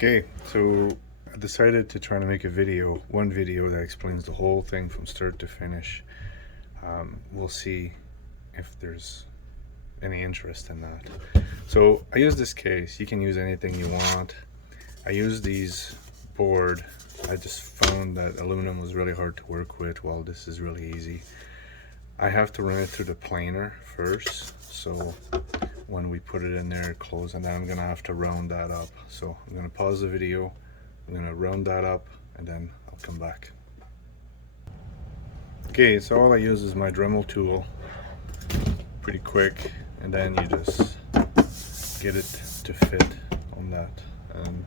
Okay, so I decided to try to make one video that explains the whole thing from start to finish. We'll see if there's any interest in that. So I use this case. You can use anything you want. I use these board. I just found that aluminum was really hard to work with, while this is really easy. I have to run it through the planer first, so when we put it in there, close, and then I'm gonna have to round that up. So I'm gonna pause the video, I'm gonna round that up, and then I'll come back. Okay, so all I use is my Dremel tool, pretty quick, and then you just get it to fit on that, and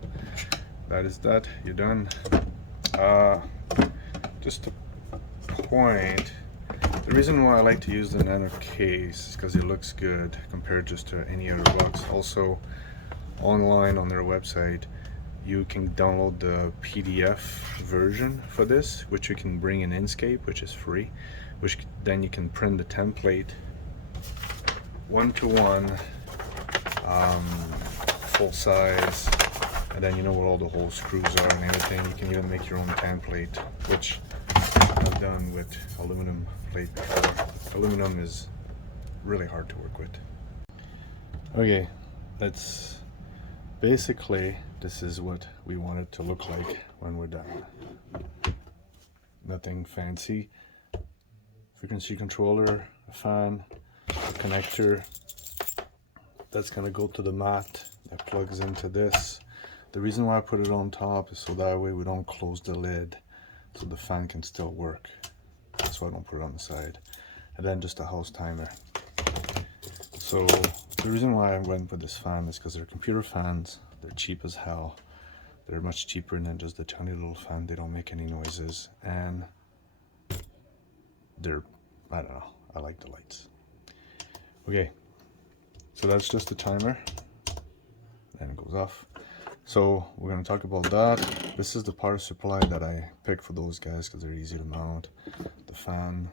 that is that. You're done. Just a point. The reason why I like to use the nano case is because it looks good compared just to any other box. Also, online on their website, you can download the PDF version for this, which you can bring in Inkscape, which is free, which then you can print the template one-to-one, full size, and then you know where all the whole screws are and everything. You can even make your own template, which I've done with aluminum plate before. Aluminum is really hard to work with. Okay, that's basically, this is what we want it to look like when we're done. Nothing fancy. Frequency controller, a fan, a connector. That's gonna go to the mat that plugs into this. The reason why I put it on top is so that way we don't close the lid, so the fan can still work. That's why I don't put it on the side. And then just a house timer. So the reason why I went with this fan is because they're computer fans. They're cheap as hell. They're much cheaper than just the tiny little fan. They don't make any noises, and they're, I don't know, I like the lights. Okay, so that's just the timer, and it goes off. So we're going to talk about that. This is the power supply that I picked for those guys because they're easy to mount. The fan.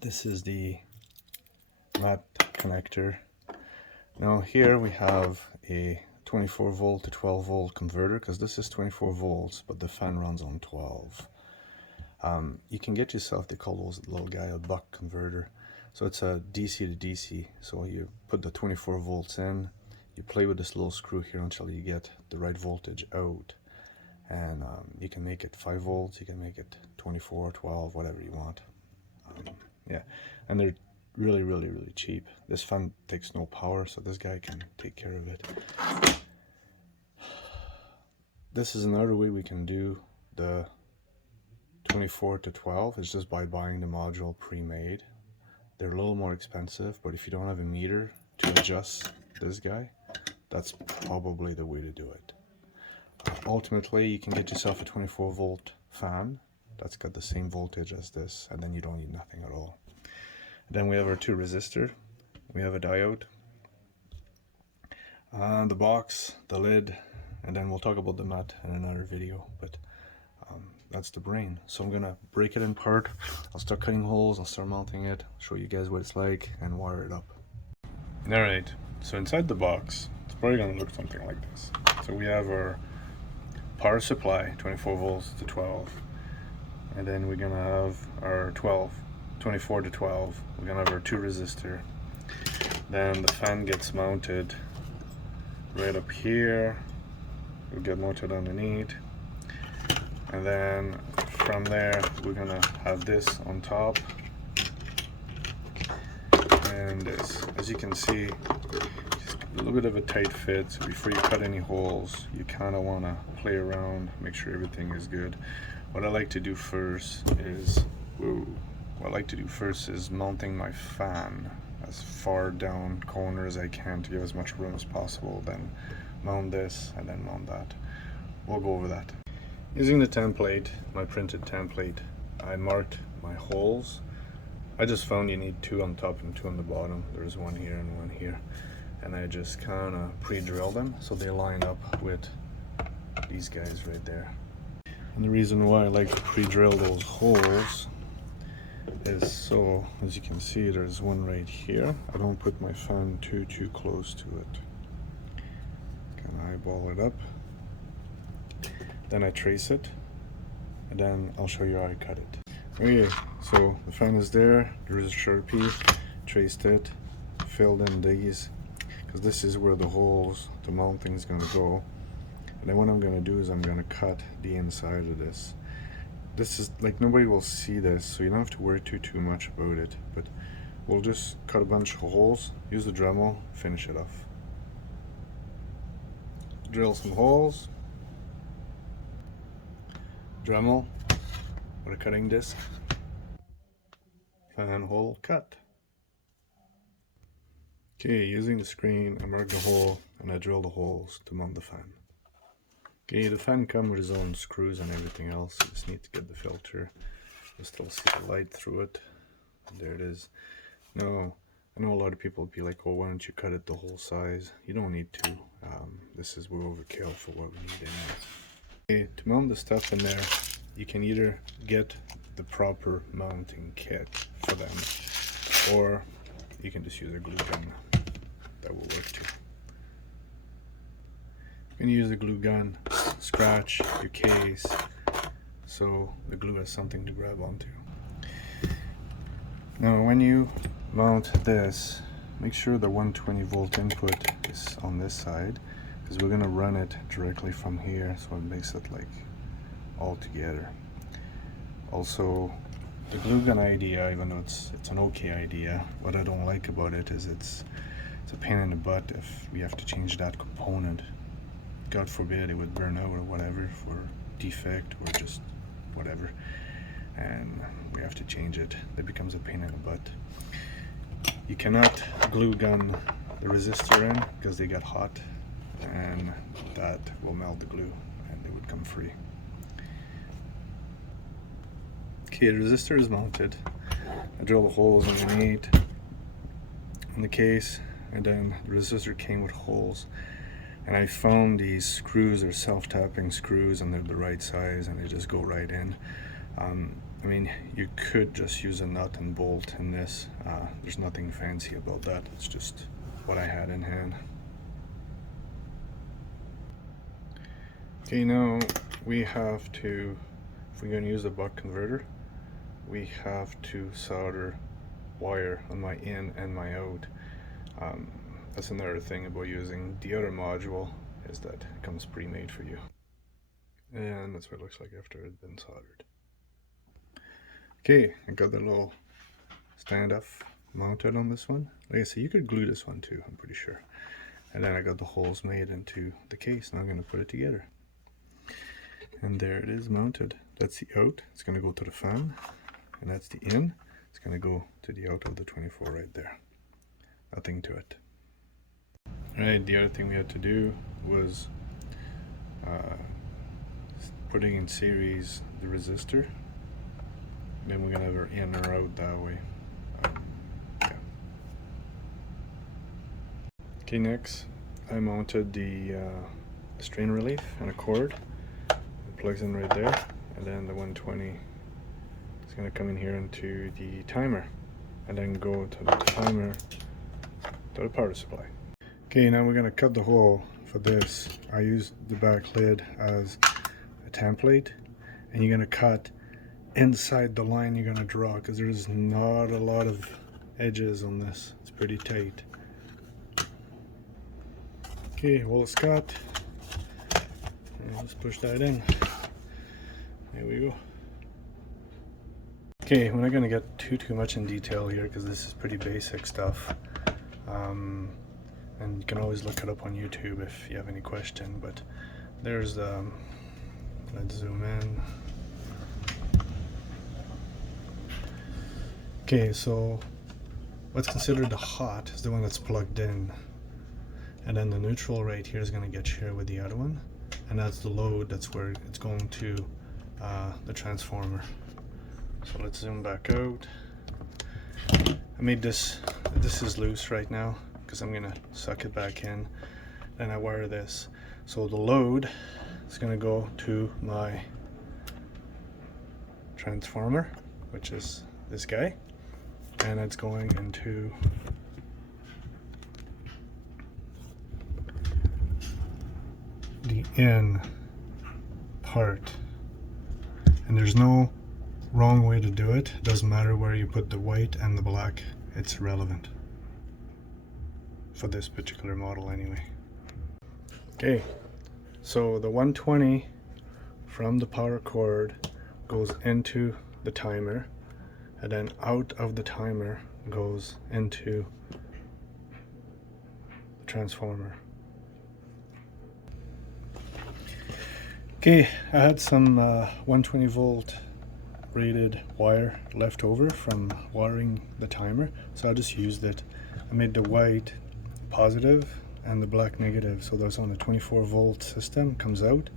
This is the mat connector. Now here we have a 24 volt to 12 volt converter, because this is 24 volts, but the fan runs on 12. You can get yourself, they call those little guy a buck converter. So it's a DC to DC. So you put the 24 volts in, you play with this little screw here until you get the right voltage out, and you can make it 5 volts, you can make it 24, 12, whatever you want. Yeah, and they're really cheap. This fan takes no power, so this guy can take care of it. This is another way we can do the 24 to 12, is just by buying the module pre-made. They're a little more expensive, but if you don't have a meter to adjust this guy, that's probably the way to do it. Ultimately, you can get yourself a 24 volt fan that's got the same voltage as this, and then you don't need nothing at all. Then we have our 2 resistor, we have a diode, the box, the lid, and then we'll talk about the mat in another video, but that's the brain. So I'm gonna break it in part. I'll start cutting holes, I'll start mounting it, show you guys what it's like, and wire it up. Alright, so inside the box, it's probably gonna look something like this. So we have our power supply, 24 volts to 12, and then we're gonna have our 24 to 12. We're gonna have our 2 resistor. Then the fan gets mounted right up here. It'll get mounted underneath, and then from there we're gonna have this on top, and this, as you can see, just a little bit of a tight fit. So before you cut any holes, you kind of want to play around, make sure everything is good. What I like to do first is mounting my fan as far down corner as I can to give as much room as possible, then mount this and then mount that. We'll go over that. Using the template, my printed template, I marked my holes. I just found you need 2 on top and 2 on the bottom. There's 1 here and 1 here, and I just kind of pre-drill them so they line up with these guys right there. And the reason why I like to pre-drill those holes is so, as you can see, there's 1 right here. I don't put my fan too close to it. Can eyeball it up. then I trace it, and then I'll show you how I cut it. Okay, so the fan is there, there's a Sharpie, traced it, filled in these, because this is where the holes, the mounting is going to go. And then what I'm going to do is I'm going to cut the inside of this. This is like, nobody will see this, so you don't have to worry too much about it, but we'll just cut a bunch of holes, use the Dremel, finish it off. Drill some holes, Dremel with a cutting disc, fan hole cut. Okay, using the screen, I marked the hole and I drill the holes to mount the fan. Okay, the fan comes with its own screws and everything else. You just need to get the filter. You'll still see the light through it. And there it is. Now, I know a lot of people would be like, oh, why don't you cut it the whole size? You don't need to. This is way overkill for what we need anyway. Okay, to mount the stuff in there, you can either get the proper mounting kit for them, or you can just use a glue gun. That will work too. You can use the glue gun, scratch your case so the glue has something to grab onto. Now when you mount this, make sure the 120 volt input is on this side, because we're going to run it directly from here, so it makes it like all together. Also, the glue gun idea, even though it's an okay idea, what I don't like about it is it's a pain in the butt if we have to change that component. God forbid it would burn out or whatever for defect or just whatever, and we have to change it. It becomes a pain in the butt. You cannot glue gun the resistor in because they get hot, and that will melt the glue and they would come free. Okay, the resistor is mounted. I drill the holes underneath in the case, and then the resistor came with holes. And I found these screws are self-tapping screws, and they're the right size, and they just go right in. I mean, you could just use a nut and bolt in this. There's nothing fancy about that. It's just what I had in hand. Okay, now we have to, if we're going to use a buck converter, we have to solder wire on my in and my out. That's another thing about using the other module, is that it comes pre-made for you. And that's what it looks like after it's been soldered. Okay, I got the little standoff mounted on this one. Like I said, you could glue this one too, I'm pretty sure. And then I got the holes made into the case. Now I'm going to put it together. And there it is mounted. That's the out. It's going to go to the fan. And that's the in. It's going to go to the out of the 24 right there. Nothing to it. Alright, the other thing we had to do was putting in series the resistor. Then we're going to have our in or out that way. Yeah. Okay, next I mounted the strain relief and a cord. It plugs in right there, and then the 120 is going to come in here into the timer, and then go to the timer to the power supply. Okay, now we're going to cut the hole for this. I used the back lid as a template, and you're going to cut inside the line you're going to draw, because there's not a lot of edges on this. It's pretty tight. Okay, hole is cut, and let's push that in. There we go. Okay, we're not going to get too much in detail here, because this is pretty basic stuff. And you can always look it up on YouTube if you have any question, but there's let's zoom in. Okay, so what's considered the hot is the one that's plugged in, and then the neutral right here is going to get shared with the other one, and that's the load. That's where it's going to the transformer. So let's zoom back out. I made this is loose right now because I'm gonna suck it back in, and I wire this. So the load is gonna go to my transformer, which is this guy, and it's going into the in apart. And there's no wrong way to do it. It doesn't matter where you put the white and the black, it's relevant for this particular model anyway. Okay, so the 120 from the power cord goes into the timer, and then out of the timer goes into the transformer. Okay, I had some 120 volt rated wire left over from wiring the timer, so I just used it. I made the white positive and the black negative, so that's on a 24 volt system, comes out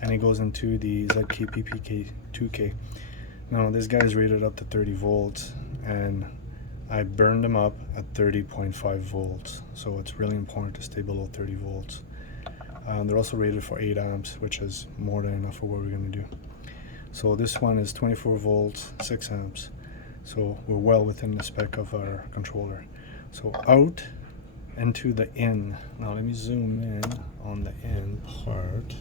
and it goes into the ZK PPK2K. Now this guy's rated up to 30 volts and I burned them up at 30.5 volts, so it's really important to stay below 30 volts. They're also rated for 8 amps, which is more than enough for what we're going to do. So this one is 24 volts, 6 amps. So we're well within the spec of our controller. So out into the in. Now let me zoom in on the in part.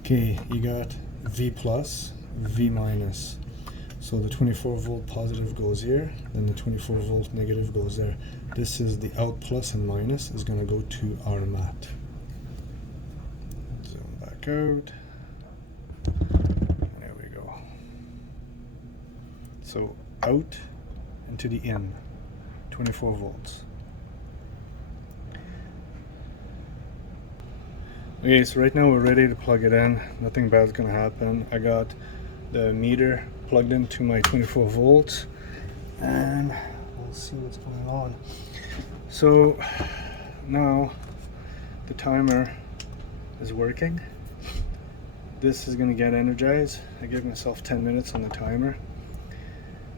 Okay, you got V plus, V minus. So the 24 volt positive goes here, then the 24 volt negative goes there. This is the out plus and minus is going to go to our mat. Zoom back out. There we go. So out into the in, 24 volts. Okay, so right now we're ready to plug it in. Nothing bad's going to happen. I got the meter plugged into my 24 volts and we'll see what's going on. So now the timer is working. This is going to get energized. I give myself 10 minutes on the timer,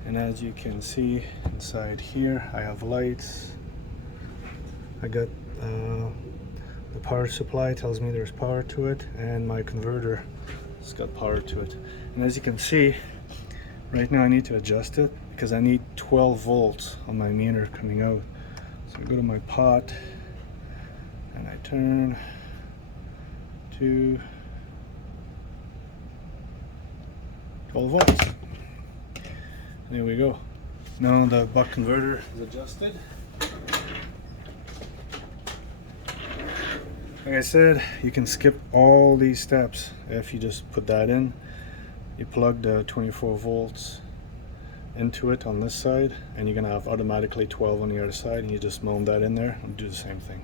and as you can see inside here I have lights. I got the power supply tells me there's power to it, and my converter has got power to it. And as you can see right now I need to adjust it because I need 12 volts on my meter coming out. So I go to my pot and I turn to 12 volts. There we go. Now the buck converter is adjusted. Like I said, you can skip all these steps if you just put that in. You plug the 24 volts into it on this side, and you're gonna have automatically 12 on the other side, and you just mount that in there and do the same thing.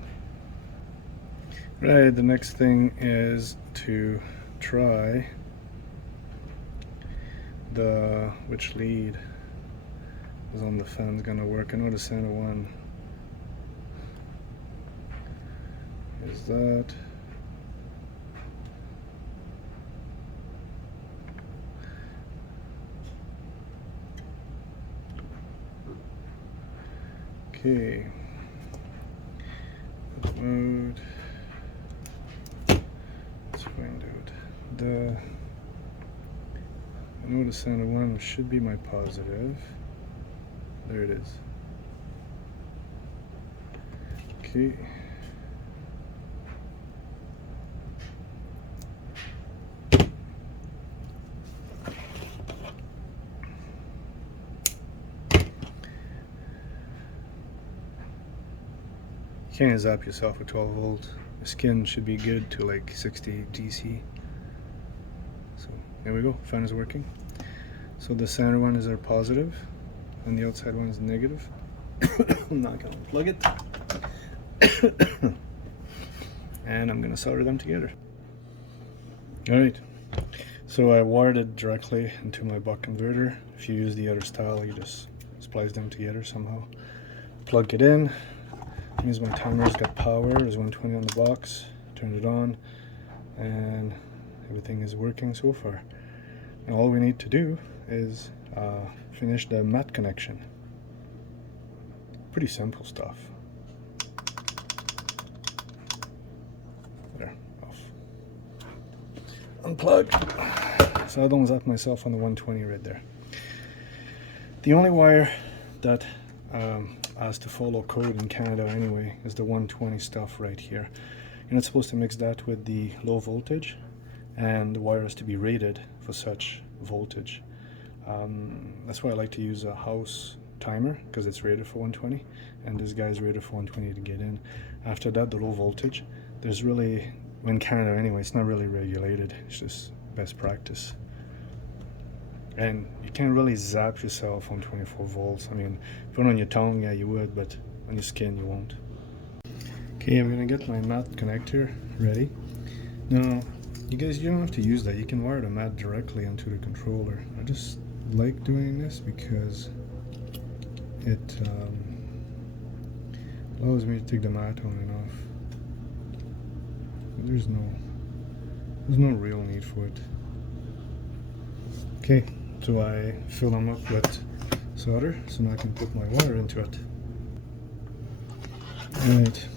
Right, the next thing is to try which lead is on the fan is gonna work. I know the center one is that. Okay, mode. Let's find out. I know the center one should be my positive. There it is. Okay. You can't zap yourself with 12 volts. The skin should be good to like 60 DC. So there we go, fan is working. So the center one is our positive and the outside one is negative. I'm not gonna unplug it. And I'm gonna solder them together. Alright, so I wired it directly into my buck converter. If you use the other style, you just splice them together somehow. Plug it in. Means my timer's got power. There's 120 on the box. Turn it on, and everything is working so far. Now all we need to do is finish the mat connection. Pretty simple stuff. There, off. Unplug. So I don't zap myself on the 120 right there. The only wire that has to follow code in Canada anyway is the 120 stuff right here. You're not supposed to mix that with the low voltage, and the wire is to be rated for such voltage. That's why I like to use a house timer, because it's rated for 120, and this guy's rated for 120 to get in. After that, the low voltage, there's really, in Canada anyway, it's not really regulated, it's just best practice. And you can't really zap yourself on 24 volts. I mean, put it on your tongue, yeah, you would, but on your skin, you won't. Okay, I'm gonna get my mat connector ready. Now, you guys, you don't have to use that. You can wire the mat directly onto the controller. I just like doing this because it allows me to take the mat on and off. There's no real need for it. Okay, so I fill them up with solder, so now I can put my wire into it. Alright,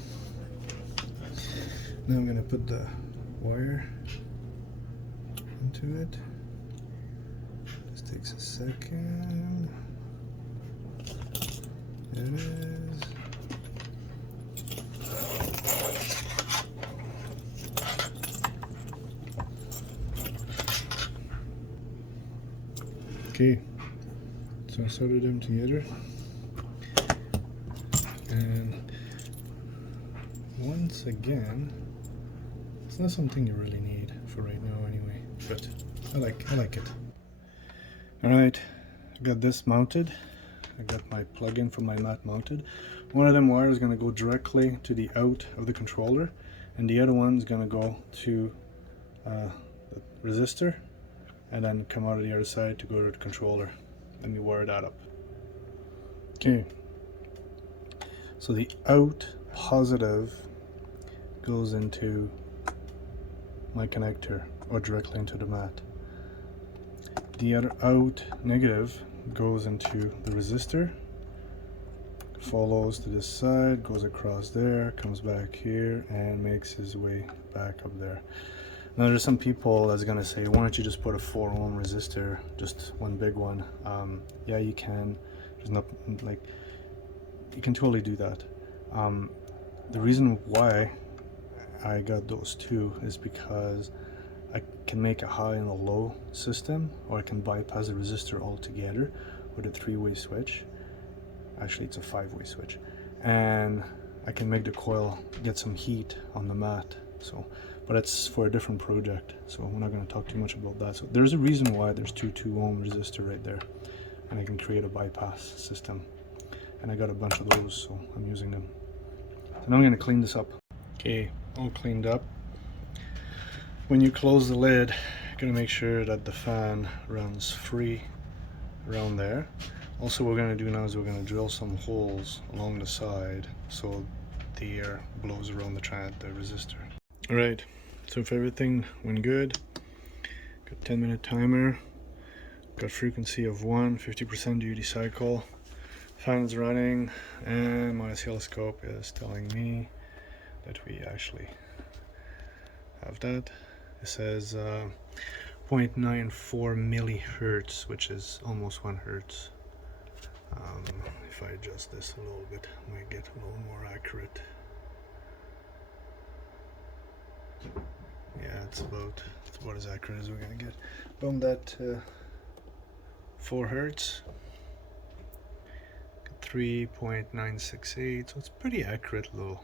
now I'm going to put the wire into it. This takes a second. There it is. Okay, so I soldered them together, and once again, it's not something you really need for right now anyway, but I like it. Alright, I got this mounted. I got my plug-in for my mat mounted. One of them wires is going to go directly to the out of the controller, and the other one is going to go to the resistor, and then come out of the other side to go to the controller. Let me wire that up. Okay, so the out positive goes into my connector, or directly into the mat. The other out negative goes into the resistor, follows to this side, goes across there, comes back here, and makes his way back up there. Now there's some people that's gonna say, why don't you just put a 4 ohm resistor, just one big one? Yeah, you can. There's not, like, you can totally do that. The reason why I got those two is because I can make a high and a low system, or I can bypass the resistor altogether with a 3-way switch. Actually, it's a 5-way switch, and I can make the coil get some heat on the mat. So, but it's for a different project, so we're not going to talk too much about that. So there's a reason why there's two 2 ohm resistor right there, and I can create a bypass system, and I got a bunch of those, so I'm using them. So now I'm going to clean this up. Okay, all cleaned up. When you close the lid, you're going to make sure that the fan runs free around there. Also, what we're going to do now is we're going to drill some holes along the side so the air blows around the resistor. Alright, so if everything went good, got 10-minute timer, got frequency of 1, 50% duty cycle, fan's running, and my oscilloscope is telling me that we actually have that. It says 0.94 millihertz, which is almost 1 hertz. If I adjust this a little bit, I might get a little more accurate. Yeah, it's about as accurate as we're gonna get. From that 4 hertz, 3.968, so it's pretty accurate little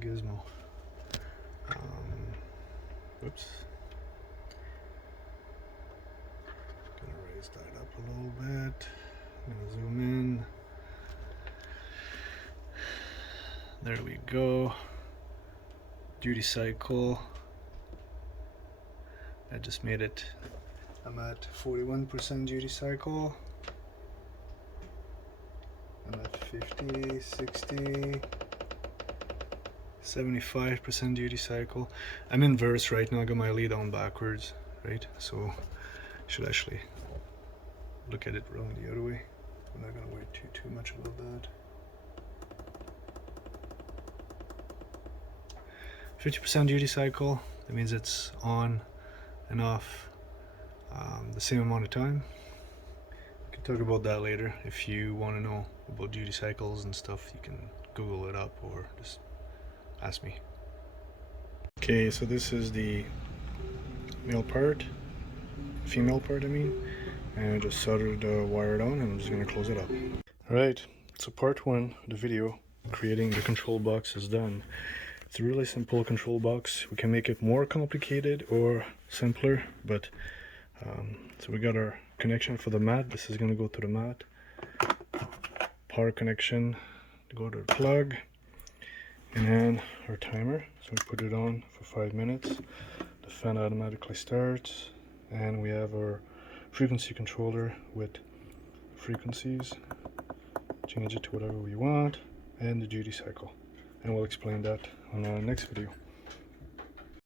gizmo. Whoops. Gonna raise that up a little bit. I'm gonna zoom in. There we go. Duty cycle. I just made it. I'm at 41% duty cycle. I'm at 50, 60, 75% duty cycle. I'm in verse right now. I got my lead on backwards, right? So I should actually look at it wrong the other way. I'm not gonna worry too much about that. 50% duty cycle. That means it's on and off the same amount of time. We can talk about that later. If you want to know about duty cycles and stuff, you can Google it up or just ask me. Okay, so this is the male part, female part I mean, and I just soldered the wire down and I'm just going to close it up. Alright, so part 1 of the video, creating the control box, is done. It's a really simple control box. We can make it more complicated or simpler, but so we got our connection for the mat. This is going to go to the mat. Power connection to go to the plug, and then our timer. So we put it on for 5 minutes. The fan automatically starts, and we have our frequency controller with frequencies. Change it to whatever we want, and the duty cycle. And we'll explain that on our next video.